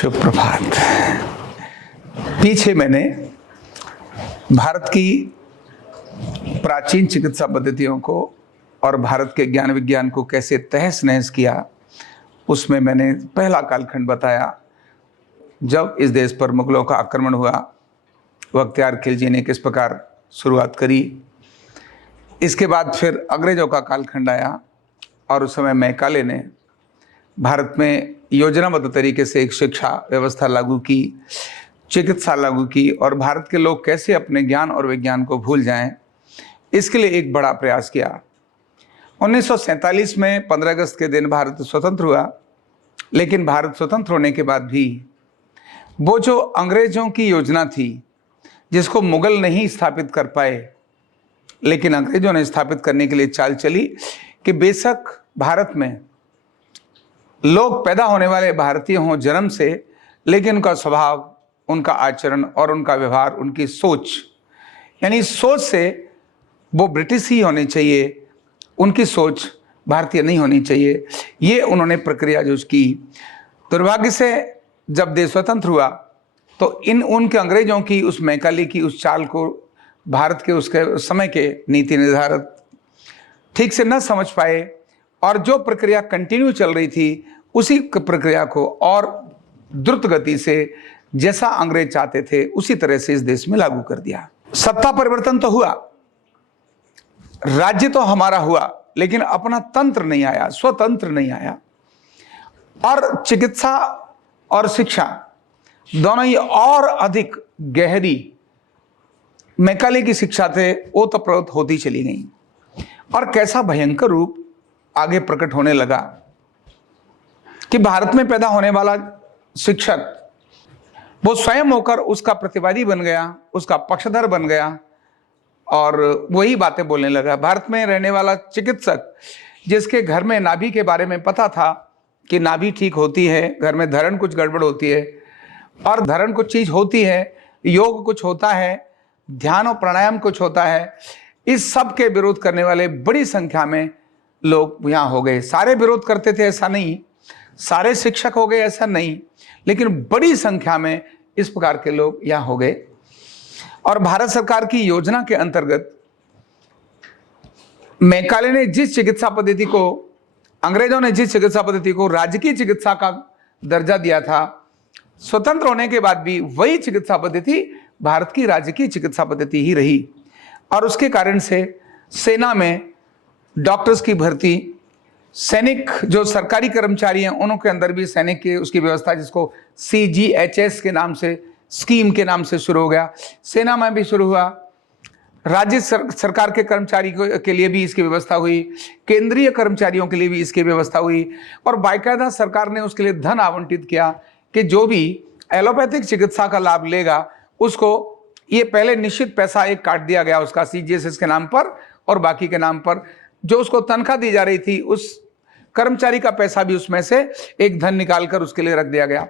शुभ प्रभात। पीछे मैंने भारत की प्राचीन चिकित्सा पद्धतियों को और भारत के ज्ञान विज्ञान को कैसे तहस नहस किया, उसमें मैंने पहला कालखंड बताया जब इस देश पर मुगलों का आक्रमण हुआ। बख्तियार खिलजी ने किस प्रकार शुरुआत करी। इसके बाद फिर अंग्रेजों का कालखंड आया और उस समय मैकाले ने भारत में योजनाबद्ध तरीके से एक शिक्षा व्यवस्था लागू की, चिकित्सा लागू की और भारत के लोग कैसे अपने ज्ञान और विज्ञान को भूल जाएं, इसके लिए एक बड़ा प्रयास किया। 1947 में 15 अगस्त के दिन भारत स्वतंत्र हुआ, लेकिन भारत स्वतंत्र होने के बाद भी वो जो अंग्रेजों की योजना थी जिसको मुगल नहीं स्थापित कर पाए, लेकिन अंग्रेजों ने स्थापित करने के लिए चाल चली कि बेशक भारत में लोग पैदा होने वाले भारतीय हों जन्म से, लेकिन उनका स्वभाव, उनका आचरण और उनका व्यवहार, उनकी सोच, यानी सोच से वो ब्रिटिश ही होने चाहिए, उनकी सोच भारतीय नहीं होनी चाहिए। ये उन्होंने प्रक्रिया जो की। दुर्भाग्य से जब देश स्वतंत्र हुआ तो उनके अंग्रेजों की उस मैकाले की उस चाल को भारत के उसके समय के नीति निर्धारक ठीक से न समझ पाए और जो प्रक्रिया कंटिन्यू चल रही थी उसी प्रक्रिया को और द्रुत गति से जैसा अंग्रेज चाहते थे उसी तरह से इस देश में लागू कर दिया। सत्ता परिवर्तन तो हुआ, राज्य तो हमारा हुआ, लेकिन अपना तंत्र नहीं आया, स्वतंत्र नहीं आया। और चिकित्सा और शिक्षा दोनों ही और अधिक गहरी मैकाले की शिक्षा थे, ओतप्रोत होती चली गई और कैसा भयंकर रूप आगे प्रकट होने लगा कि भारत में पैदा होने वाला शिक्षक वो स्वयं होकर उसका प्रतिवादी बन गया, उसका पक्षधर बन गया और वही बातें बोलने लगा। भारत में रहने वाला चिकित्सक जिसके घर में नाभि के बारे में पता था कि नाभि ठीक होती है, घर में धरण कुछ गड़बड़ होती है और धरण कुछ चीज होती है, योग कुछ होता है, ध्यान और प्राणायाम कुछ होता है, इस सब के विरोध करने वाले बड़ी संख्या में लोग यहाँ हो गए। सारे विरोध करते थे ऐसा नहीं, सारे शिक्षक हो गए ऐसा नहीं, लेकिन बड़ी संख्या में इस प्रकार के लोग यहाँ हो गए। और भारत सरकार की योजना के अंतर्गत मैकाले ने जिस चिकित्सा पद्धति को, अंग्रेजों ने जिस चिकित्सा पद्धति को राजकीय चिकित्सा का दर्जा दिया था, स्वतंत्र होने के बाद भी वही चिकित्सा पद्धति भारत की राजकीय चिकित्सा पद्धति ही रही। और उसके कारण से सेना में डॉक्टर्स की भर्ती, सैनिक जो सरकारी कर्मचारी हैं उनके अंदर भी सैनिक की उसकी व्यवस्था, जिसको CGHS के नाम से, स्कीम के नाम से शुरू हो गया, सेना में भी शुरू हुआ। राज्य सरकार के कर्मचारी के लिए भी इसकी व्यवस्था हुई, केंद्रीय कर्मचारियों के लिए भी इसकी व्यवस्था हुई और बाकायदा सरकार ने उसके लिए धन आवंटित किया कि जो भी एलोपैथिक चिकित्सा का लाभ लेगा उसको ये पहले निश्चित पैसा एक काट दिया गया उसका CGHS के नाम पर और बाकी के नाम पर जो उसको तनख्वाह दी जा रही थी उस कर्मचारी का पैसा भी उसमें से एक धन निकालकर उसके लिए रख दिया गया।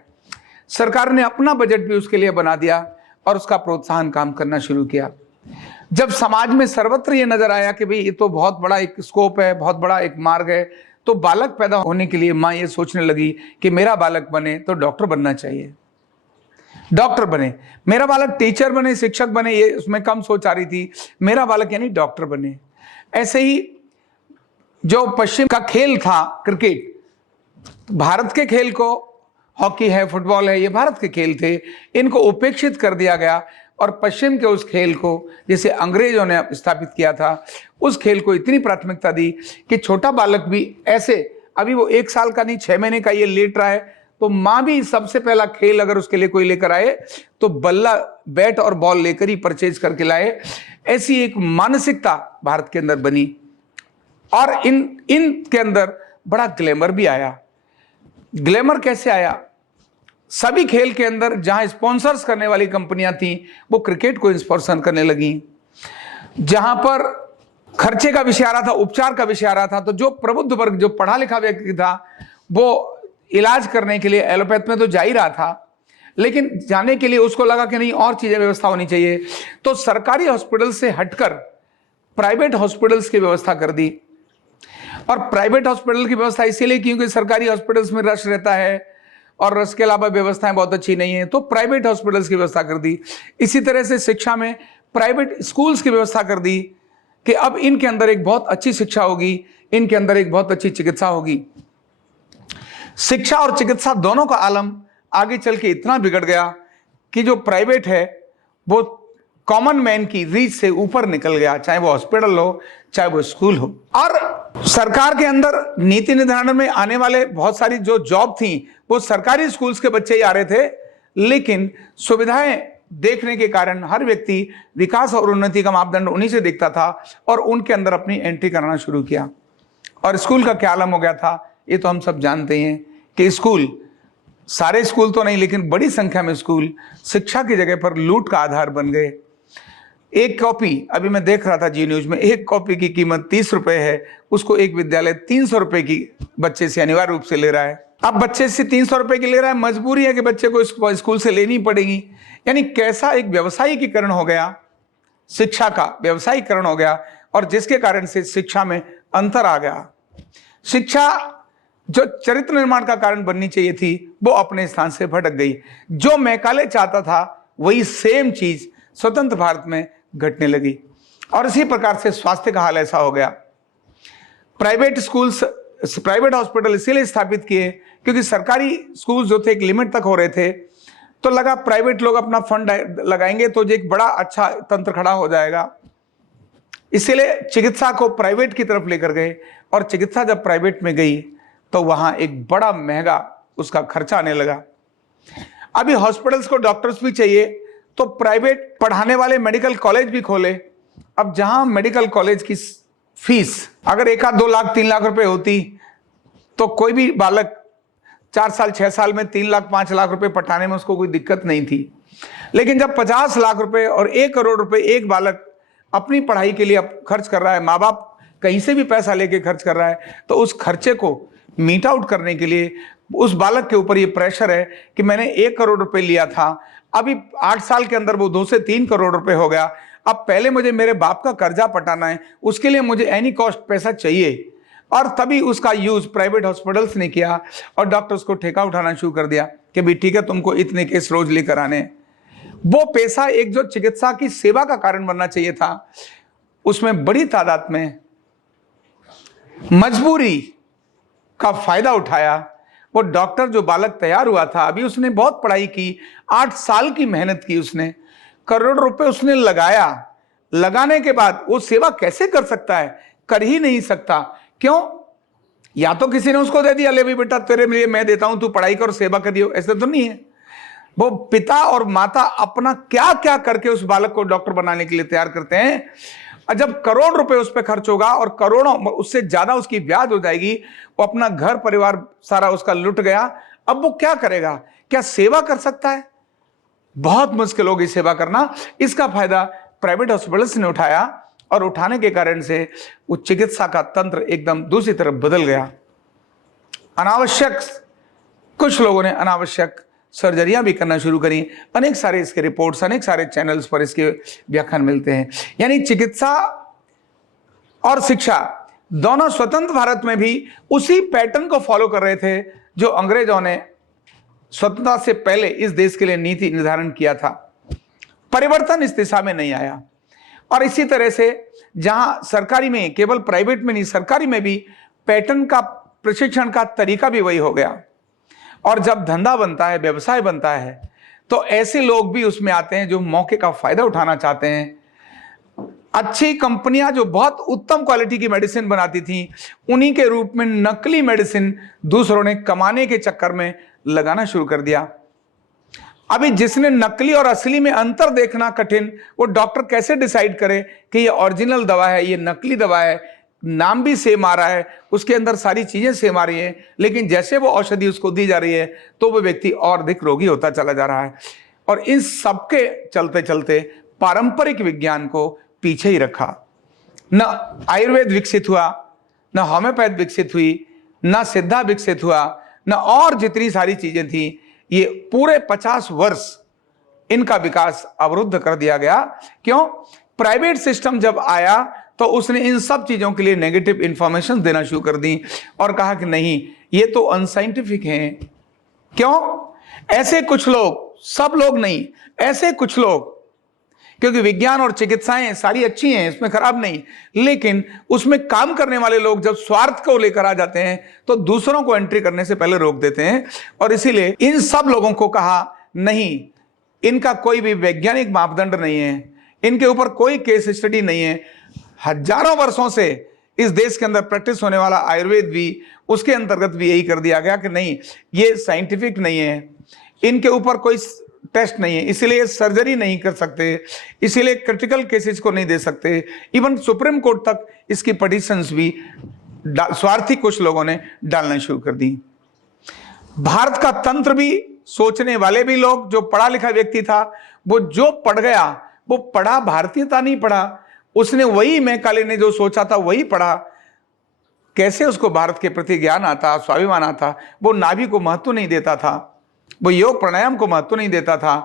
सरकार ने अपना बजट भी उसके लिए बना दिया और उसका प्रोत्साहन काम करना शुरू किया। जब समाज में सर्वत्र ये नजर आया कि भाई ये तो बहुत बड़ा एक स्कोप है, बहुत बड़ा एक मार्ग है, तो बालक पैदा होने के लिए माँ ये सोचने लगी कि मेरा बालक बने तो डॉक्टर बनना चाहिए, डॉक्टर बने, मेरा बालक टीचर बने, शिक्षक बने, ये उसमें कम सोच आ रही थी, मेरा बालक यानी डॉक्टर बने। ऐसे ही जो पश्चिम का खेल था क्रिकेट, भारत के खेल को, हॉकी है, फुटबॉल है, ये भारत के खेल थे, इनको उपेक्षित कर दिया गया और पश्चिम के उस खेल को जिसे अंग्रेजों ने स्थापित किया था, उस खेल को इतनी प्राथमिकता दी कि छोटा बालक भी ऐसे, अभी वो 1 साल का नहीं 6 महीने का ये लेट रहा है, तो माँ भी सबसे पहला खेल अगर उसके लिए कोई लेकर आए तो बल्ला, बैट और बॉल लेकर ही परचेज करके लाए। ऐसी एक मानसिकता भारत के अंदर बनी और इन के अंदर बड़ा ग्लैमर भी आया। ग्लैमर कैसे आया? सभी खेल के अंदर जहां स्पॉन्सर्स करने वाली कंपनियां थी वो क्रिकेट को स्पॉन्सर करने लगी। जहां पर खर्चे का विषय आ रहा था, उपचार का विषय आ रहा था, तो जो प्रबुद्ध वर्ग, जो पढ़ा लिखा व्यक्ति था, वो इलाज करने के लिए एलोपैथ में तो जा ही रहा था, लेकिन जाने के लिए उसको लगा कि नहीं और चीजें व्यवस्था होनी चाहिए, तो सरकारी हॉस्पिटल से हटकर प्राइवेट हॉस्पिटल्स की व्यवस्था कर दी। और प्राइवेट हॉस्पिटल की व्यवस्था इसीलिए क्योंकि सरकारी हॉस्पिटल्स में रश रहता है और उसके अलावा व्यवस्थाएं बहुत अच्छी नहीं है, तो प्राइवेट हॉस्पिटल्स की व्यवस्था कर दी। इसी तरह से शिक्षा में प्राइवेट स्कूल्स की व्यवस्था कर दी कि अब इनके अंदर एक बहुत अच्छी शिक्षा होगी, इनके अंदर एक बहुत अच्छी चिकित्सा होगी। शिक्षा और चिकित्सा दोनों का आलम आगे चल के इतना बिगड़ गया कि जो प्राइवेट है वो कॉमन मैन की रीच से ऊपर निकल गया, चाहे वो हॉस्पिटल हो चाहे वो स्कूल हो। और सरकार के अंदर नीति निर्धारण में आने वाले बहुत सारी जो जॉब थी वो सरकारी स्कूल्स के बच्चे ही आ रहे थे, लेकिन सुविधाएं देखने के कारण हर व्यक्ति विकास और उन्नति का मापदंड उन्हीं से देखता था और उनके अंदर अपनी एंट्री कराना शुरू किया। और स्कूल का क्या आलम हो गया था ये तो हम सब जानते हैं कि स्कूल, सारे स्कूल तो नहीं लेकिन बड़ी संख्या में स्कूल शिक्षा की जगह पर लूट का आधार बन गए। एक कॉपी, अभी मैं देख रहा था जी न्यूज में, एक कॉपी की कीमत 30 रुपए है, उसको एक विद्यालय 300 रुपए की बच्चे से अनिवार्य रूप से ले रहा है। अब बच्चे से 300 रुपए की ले रहा है, मजबूरी है कि बच्चे को स्कूल से लेनी पड़ेगी। यानी कैसा एक व्यवसायीकरण हो गया, शिक्षा का व्यवसायीकरण हो गया, और जिसके कारण से शिक्षा में अंतर आ गया। शिक्षा जो चरित्र निर्माण का कारण बननी चाहिए थी वो अपने स्थान से भटक गई। जो मैकाले चाहता था वही सेम चीज स्वतंत्र भारत में घटने लगी। और इसी प्रकार से स्वास्थ्य का हाल ऐसा हो गया। प्राइवेट स्कूल्स, प्राइवेट हॉस्पिटल इसीलिए स्थापित किए क्योंकि सरकारी स्कूल जो थे एक लिमिट तक हो रहे थे, तो लगा प्राइवेट लोग अपना फंड लगाएंगे तो जो एक बड़ा अच्छा तंत्र खड़ा हो जाएगा। इसीलिए चिकित्सा को प्राइवेट की तरफ लेकर गए, और चिकित्सा जब प्राइवेट में गई तो वहां एक बड़ा महंगा उसका खर्चा आने लगा। अभी हॉस्पिटल्स को डॉक्टर्स भी चाहिए तो प्राइवेट पढ़ाने वाले मेडिकल कॉलेज भी खोले। अब जहां मेडिकल कॉलेज की फीस अगर 1-2 लाख 3 लाख रुपए होती तो कोई भी बालक 4 साल 6 साल में 3 लाख 5 लाख रुपए पढ़ाने में उसको कोई दिक्कत नहीं थी। लेकिन जब 50 लाख रुपए और 1 करोड़ रुपए एक बालक अपनी पढ़ाई के लिए अब खर्च कर रहा है, माँ बाप कहीं से भी पैसा लेके खर्च कर रहा है, तो उस खर्चे को मीट आउट करने के लिए उस बालक के ऊपर ये प्रेशर है कि मैंने 1 करोड़ रुपए लिया था, अभी 8 साल के अंदर वो 2 से 3 करोड़ रुपए हो गया। अब पहले मुझे मेरे बाप का कर्जा पटाना है, उसके लिए मुझे एनी कॉस्ट पैसा चाहिए। और तभी उसका यूज प्राइवेट हॉस्पिटल्स ने किया और डॉक्टर्स को ठेका उठाना शुरू कर दिया कि भाई ठीक है, तुमको इतने केस रोज लेकर आने। वो पैसा एक जो चिकित्सा की सेवा का कारण बनना चाहिए था, उसमें बड़ी तादाद में मजबूरी का फायदा उठाया। वो डॉक्टर जो बालक तैयार हुआ था, अभी उसने बहुत पढ़ाई की, 8 साल की मेहनत की, उसने करोड़ रुपए उसने लगाया। लगाने के बाद वो सेवा कैसे कर सकता है? कर ही नहीं सकता। क्यों? या तो किसी ने उसको दे दिया, ले भाई बेटा तेरे लिए मैं देता हूं, तू पढ़ाई कर सेवा करियो, ऐसा तो नहीं है। वो पिता और माता अपना क्या क्या करके उस बालक को डॉक्टर बनाने के लिए तैयार करते हैं। और जब करोड़ रुपए उस पर खर्च होगा और करोड़ों उससे ज्यादा उसकी ब्याज हो जाएगी, वो अपना घर परिवार सारा उसका लुट गया, अब वो क्या करेगा? क्या सेवा कर सकता है? बहुत मुश्किल होगी सेवा करना। इसका फायदा प्राइवेट हॉस्पिटल्स ने उठाया और उठाने के कारण से वो चिकित्सा का तंत्र एकदम दूसरी तरफ बदल गया। अनावश्यक, कुछ लोगों ने अनावश्यक सर्जरियां भी करना शुरू करी। अनेक सारे इसके रिपोर्ट्स, अनेक सारे चैनल्स पर इसके व्याख्यान मिलते हैं। यानी चिकित्सा और शिक्षा दोनों स्वतंत्र भारत में भी उसी पैटर्न को फॉलो कर रहे थे जो अंग्रेजों ने स्वतंत्रता से पहले इस देश के लिए नीति निर्धारण किया था। परिवर्तन इस दिशा में नहीं आया। और इसी तरह से जहां सरकारी में, केवल प्राइवेट में नहीं, सरकारी में भी पैटर्न का, प्रशिक्षण का तरीका भी वही हो गया। और जब धंधा बनता है, व्यवसाय बनता है, तो ऐसे लोग भी उसमें आते हैं जो मौके का फायदा उठाना चाहते हैं। अच्छी कंपनियां जो बहुत उत्तम क्वालिटी की मेडिसिन बनाती थी, उन्हीं के रूप में नकली मेडिसिन दूसरों ने कमाने के चक्कर में लगाना शुरू कर दिया। अभी जिसने नकली और असली में अंतर देखना कठिन, वो डॉक्टर कैसे डिसाइड करे कि ये ओरिजिनल दवा है, ये नकली दवा है? नाम भी सेम आ रहा है, उसके अंदर सारी चीजें सेम आ रही हैं, लेकिन जैसे वो औषधि उसको दी जा रही है तो वो व्यक्ति और अधिक रोगी होता चला जा रहा है। और इन सबके चलते चलते पारंपरिक विज्ञान को पीछे ही रखा। न आयुर्वेद विकसित हुआ, न होम्योपैथ विकसित हुई, न सिद्धा विकसित हुआ, न और जितनी सारी चीजें थी, ये पूरे 50 वर्ष इनका विकास अवरुद्ध कर दिया गया। क्यों? प्राइवेट सिस्टम जब आया तो उसने इन सब चीजों के लिए नेगेटिव इंफॉर्मेशन देना शुरू कर दी और कहा कि नहीं, ये तो अनसाइंटिफिक हैं, क्यों? ऐसे कुछ लोग, सब लोग नहीं, ऐसे कुछ लोग, क्योंकि विज्ञान और चिकित्साएं सारी अच्छी हैं, इसमें खराब नहीं, लेकिन उसमें काम करने वाले लोग जब स्वार्थ को लेकर आ जाते हैं तो दूसरों को एंट्री करने से पहले रोक देते हैं। और इसीलिए इन सब लोगों को कहा नहीं, इनका कोई भी वैज्ञानिक मापदंड नहीं है, इनके ऊपर कोई केस स्टडी नहीं है। हजारों वर्षों से इस देश के अंदर प्रैक्टिस होने वाला आयुर्वेद भी, उसके अंतर्गत भी यही कर दिया गया कि नहीं, ये साइंटिफिक नहीं है, इनके ऊपर कोई टेस्ट नहीं है, इसीलिए सर्जरी नहीं कर सकते, इसीलिए क्रिटिकल केसेस को नहीं दे सकते। इवन सुप्रीम कोर्ट तक इसकी पिटीशंस भी स्वार्थी कुछ लोगों ने डालना शुरू कर दी। भारत का तंत्र भी, सोचने वाले भी लोग, जो पढ़ा लिखा व्यक्ति था वो जो पढ़ गया, वो पढ़ा भारतीयता नहीं पढ़ा, उसने वही मैकाले ने जो सोचा था वही पढ़ा। कैसे उसको भारत के प्रति ज्ञान आता, स्वाभिमान आता? वो नाभि को महत्व नहीं देता था, वो योग प्राणायाम को महत्व नहीं देता था,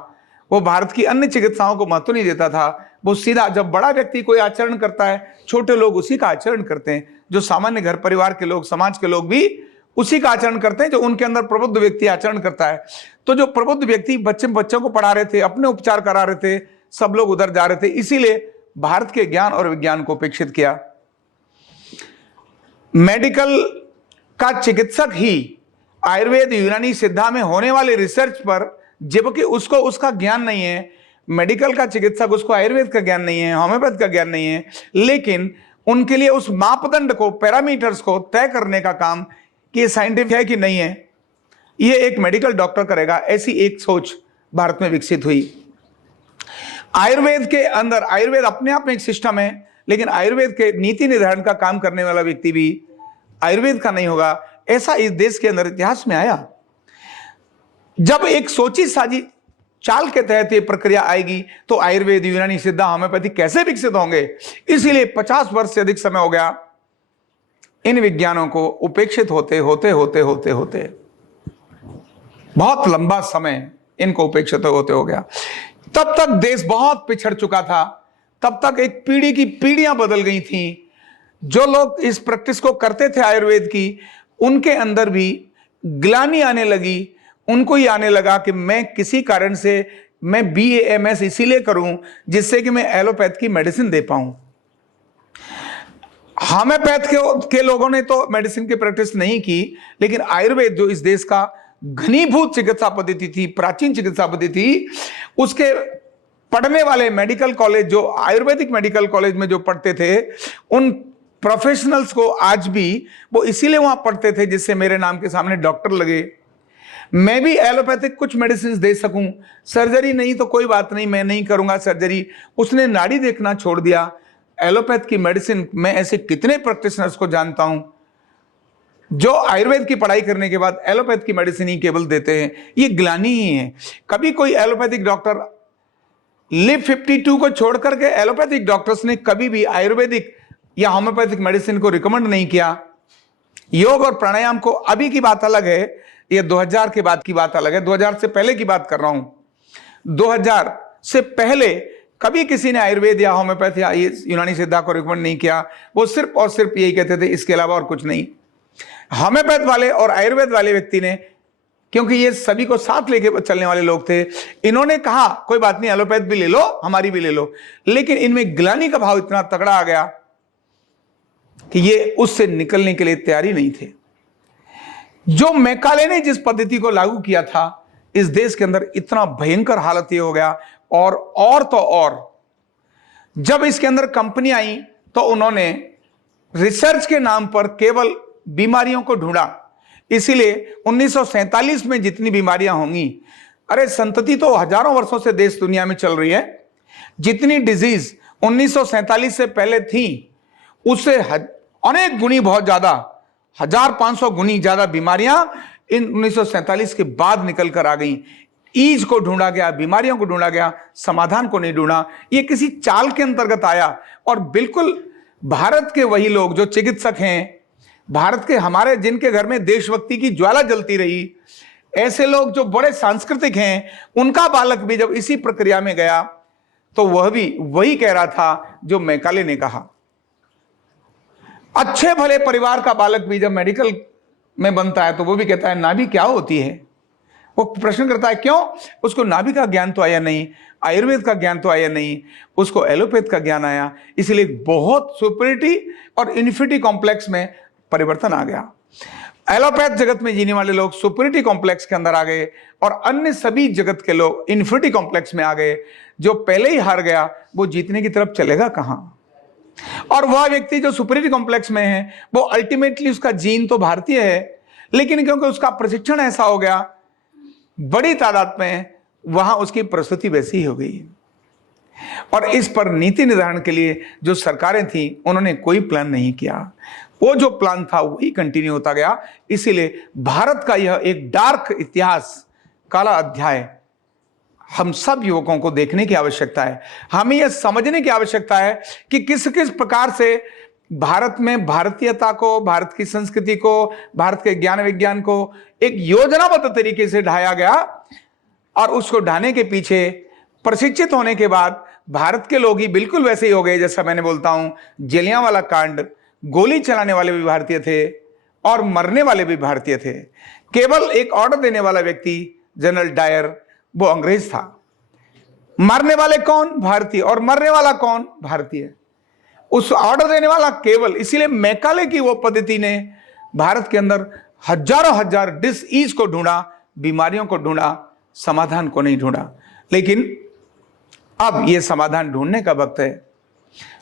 वो भारत की अन्य चिकित्साओं को महत्व नहीं देता था। वो सीधा, जब बड़ा व्यक्ति कोई आचरण करता है, छोटे लोग उसी का आचरण करते हैं। जो सामान्य घर परिवार के लोग, समाज के लोग भी उसी का आचरण करते हैं जो उनके अंदर प्रबुद्ध व्यक्ति आचरण करता है। तो जो प्रबुद्ध व्यक्ति बच्चों को पढ़ा रहे थे, अपने उपचार करा रहे थे, सब लोग उधर जा रहे थे। इसीलिए भारत के ज्ञान और विज्ञान को उपेक्षित किया। मेडिकल का चिकित्सक ही आयुर्वेद, यूनानी, सिद्धा में होने वाले रिसर्च पर, जबकि उसको उसका ज्ञान नहीं है, मेडिकल का चिकित्सक, उसको आयुर्वेद का ज्ञान नहीं है, होम्योपैथ का ज्ञान नहीं है, लेकिन उनके लिए उस मापदंड को, पैरामीटर्स को तय करने का काम कि ये साइंटिफिक है कि नहीं है, ये एक मेडिकल डॉक्टर करेगा। ऐसी एक सोच भारत में विकसित हुई। आयुर्वेद के अंदर, आयुर्वेद अपने आप में एक सिस्टम है, लेकिन आयुर्वेद के नीति निर्धारण का काम करने वाला व्यक्ति भी आयुर्वेद का नहीं होगा, ऐसा इस देश के अंदर इतिहास में आया। जब एक सोची साजी चाल के तहत ये प्रक्रिया आएगी तो आयुर्वेद, यूनानी, सिद्धा, होम्योपैथी कैसे विकसित होंगे? इसीलिए 50 वर्ष से अधिक समय हो गया इन विज्ञानों को उपेक्षित होते होते होते होते होते बहुत लंबा समय इनको उपेक्षित होते हो गया। तब तक देश बहुत पिछड़ चुका था, तब तक एक पीढ़ी की पीढ़ियां बदल गई थी। जो लोग इस प्रैक्टिस को करते थे आयुर्वेद की, उनके अंदर भी ग्लानि आने लगी, उनको ही आने लगा कि मैं किसी कारण से मैं BA MS इसीलिए करूं जिससे कि मैं एलोपैथ की मेडिसिन दे पाऊं। होम्योपैथ के लोगों ने तो मेडिसिन की प्रैक्टिस नहीं की, लेकिन आयुर्वेद जो इस देश का घनीभूत चिकित्सा पद्धति थी, प्राचीन चिकित्सा पद्धति थी, उसके पढ़ने वाले मेडिकल कॉलेज, जो आयुर्वेदिक मेडिकल कॉलेज में जो पढ़ते थे, उन प्रोफेशनल्स को आज भी वो इसीलिए वहां पढ़ते थे जिससे मेरे नाम के सामने डॉक्टर लगे, मैं भी एलोपैथिक कुछ मेडिसिन दे सकूं, सर्जरी नहीं तो कोई बात नहीं, मैं नहीं करूंगा सर्जरी। उसने नाड़ी देखना छोड़ दिया। एलोपैथ की मेडिसिन, मैं ऐसे कितने प्रैक्टिशनर्स को जानता हूं जो आयुर्वेद की पढ़ाई करने के बाद एलोपैथ की मेडिसिन ही केवल देते हैं। ये ग्लानि ही है। कभी कोई एलोपैथिक डॉक्टर, लिव 52 को छोड़ करके एलोपैथिक डॉक्टर्स ने कभी भी आयुर्वेदिक या होम्योपैथिक मेडिसिन को रिकमेंड नहीं किया। योग और प्राणायाम को, अभी की बात अलग है, ये 2000 के बाद की बात अलग है, 2000 से पहले की बात कर रहा हूं। 2000 से पहले कभी किसी ने आयुर्वेद या होम्योपैथ या यूनानी सिद्धा को रिकमेंड नहीं किया। वो सिर्फ और सिर्फ यही कहते थे, इसके अलावा और कुछ नहीं। होम्योपैथ वाले और आयुर्वेद वाले व्यक्ति ने, क्योंकि ये सभी को साथ लेके चलने वाले लोग थे, इन्होंने कहा कोई बात नहीं, एलोपैथ भी ले लो, हमारी भी ले लो, लेकिन इनमें ग्लानि का भाव इतना तगड़ा आ गया कि ये उससे निकलने के लिए तैयारी नहीं थे। जो मैकाले ने जिस पद्धति को लागू किया था, इस देश के अंदर इतना भयंकर हालत ये हो गया। और तो और जब इसके अंदर कंपनी आई तो उन्होंने रिसर्च के नाम पर केवल बीमारियों को ढूंढा। इसीलिए 1947 में जितनी बीमारियां होंगी, अरे संतति तो हजारों वर्षों से देश दुनिया में चल रही है, जितनी डिजीज 1947 से पहले थी उससे अनेक गुनी बहुत ज्यादा, 1500 गुनी ज्यादा बीमारियां इन 1947 के बाद निकल कर आ गई। ईज को ढूंढा गया, बीमारियों को ढूंढा गया, समाधान को नहीं ढूंढा। ये किसी चाल के अंतर्गत आया। और बिल्कुल भारत के वही लोग जो चिकित्सक हैं, भारत के हमारे जिनके घर में देशभक्ति की ज्वाला जलती रही, ऐसे लोग जो बड़े सांस्कृतिक हैं, उनका बालक भी जब इसी प्रक्रिया में गया तो वह भी वही कह रहा था जो मैकाले ने कहा। अच्छे भले परिवार का बालक भी जब मेडिकल में बनता है तो वो भी कहता है नाभि क्या होती है, वो प्रश्न करता है क्यों? उसको नाभि का ज्ञान तो आया नहीं, आयुर्वेद का ज्ञान तो आया नहीं, उसको एलोपैथ का ज्ञान आया, इसलिए बहुत सुपरिटी और इन्फिनिटी कॉम्प्लेक्स में परिवर्तन आ गया। एलोपैथ जगत में जीने वाले लोग सुपरिटी कॉम्प्लेक्स के अंदर आ गए और अन्य सभी जगत के लोग इन्फिनिटी कॉम्प्लेक्स में आ गए। जो पहले ही हार गया वो जीतने की तरफ चलेगा कहां? और वह व्यक्ति जो सुपरिटी कॉम्प्लेक्स में है वो अल्टीमेटली उसका जीन तो भारतीय है, लेकिन क्योंकि उसका प्रशिक्षण ऐसा हो गया बड़ी तादाद में, वहां उसकी प्रस्तुति वैसी ही हो गई। और इस पर नीति निर्धारण के लिए जो सरकारें थी उन्होंने कोई प्लान नहीं किया, वो जो प्लान था वही कंटिन्यू होता गया। इसीलिए भारत का यह एक डार्क इतिहास, काला अध्याय हम सब युवकों को देखने की आवश्यकता है। हमें यह समझने की आवश्यकता है कि किस किस प्रकार से भारत में भारतीयता को, भारत की संस्कृति को, भारत के ज्ञान विज्ञान को एक योजनाबद्ध तरीके से ढाया गया और उसको ढाने के पीछे प्रशिक्षित होने के बाद भारत के लोग ही बिल्कुल वैसे ही हो गए जैसा मैंने बोलता हूं। जलियांवाला कांड, गोली चलाने वाले भी भारतीय थे और मरने वाले भी भारतीय थे। केवल एक ऑर्डर देने वाला व्यक्ति जनरल डायर वो अंग्रेज था। मरने वाले कौन? भारतीय। और मरने वाला कौन? भारतीय। उस ऑर्डर देने वाला केवल, इसीलिए मैकाले की वो पद्धति ने भारत के अंदर हजारों हजार डिसीज को ढूंढा, बीमारियों को ढूंढा, समाधान को नहीं ढूंढा। लेकिन अब यह समाधान ढूंढने का वक्त है,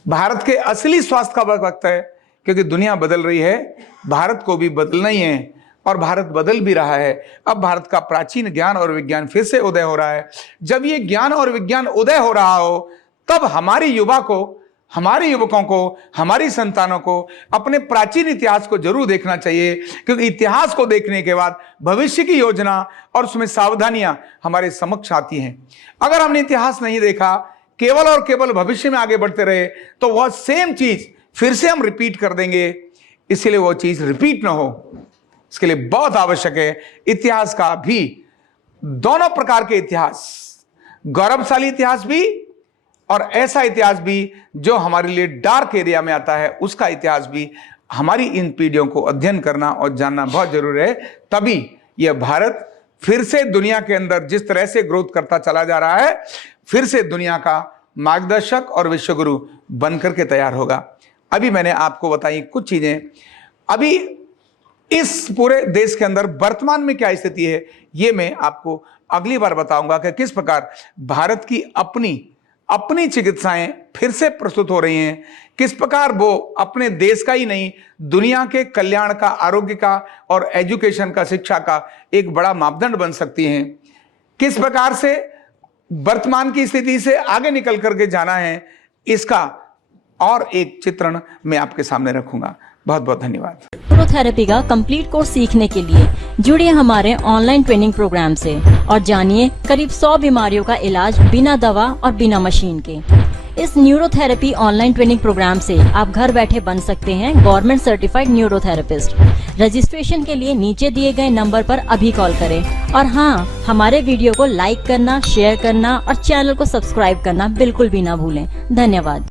भारत के असली स्वास्थ्य का वक्त है, क्योंकि दुनिया बदल रही है, भारत को भी बदलना ही है और भारत बदल भी रहा है। अब भारत का प्राचीन ज्ञान और विज्ञान फिर से उदय हो रहा है। जब ये ज्ञान और विज्ञान उदय हो रहा हो तब हमारी युवा को, हमारे युवकों को, हमारी संतानों को अपने प्राचीन इतिहास को जरूर देखना चाहिए, क्योंकि इतिहास को देखने के बाद भविष्य की योजना और उसमें सावधानियां हमारे समक्ष आती हैं। अगर हमने इतिहास नहीं देखा, केवल और केवल भविष्य में आगे बढ़ते रहे तो वह सेम चीज फिर से हम रिपीट कर देंगे। इसलिए वो चीज रिपीट ना हो, इसके लिए बहुत आवश्यक है इतिहास का भी, दोनों प्रकार के इतिहास, गौरवशाली इतिहास भी और ऐसा इतिहास भी जो हमारे लिए डार्क एरिया में आता है, उसका इतिहास भी हमारी इन पीढ़ियों को अध्ययन करना और जानना बहुत जरूरी है। तभी यह भारत फिर से दुनिया के अंदर जिस तरह से ग्रोथ करता चला जा रहा है, फिर से दुनिया का मार्गदर्शक और विश्वगुरु बनकर के तैयार होगा। अभी मैंने आपको बताई कुछ चीजें। अभी इस पूरे देश के अंदर वर्तमान में क्या स्थिति है, ये मैं आपको अगली बार बताऊंगा कि किस प्रकार भारत की अपनी चिकित्साएं फिर से प्रस्तुत हो रही हैं, किस प्रकार वो अपने देश का ही नहीं दुनिया के कल्याण का, आरोग्य का और एजुकेशन का, शिक्षा का एक बड़ा मापदंड बन सकती हैं, किस प्रकार से वर्तमान की स्थिति से आगे निकल करके जाना है, इसका और एक चित्रण मैं आपके सामने रखूंगा। बहुत बहुत धन्यवाद। न्यूरोथेरेपी का कंप्लीट कोर्स सीखने के लिए जुड़िए हमारे ऑनलाइन ट्रेनिंग प्रोग्राम से और जानिए करीब 100 बीमारियों का इलाज बिना दवा और बिना मशीन के। इस न्यूरोथेरेपी ऑनलाइन ट्रेनिंग प्रोग्राम से आप घर बैठे बन सकते हैं गवर्नमेंट सर्टिफाइड न्यूरोथेरेपिस्ट। रजिस्ट्रेशन के लिए नीचे दिए गए नंबर पर अभी कॉल करें और हाँ, हमारे वीडियो को लाइक करना, शेयर करना और चैनल को सब्सक्राइब करना बिल्कुल भी ना भूलें। धन्यवाद।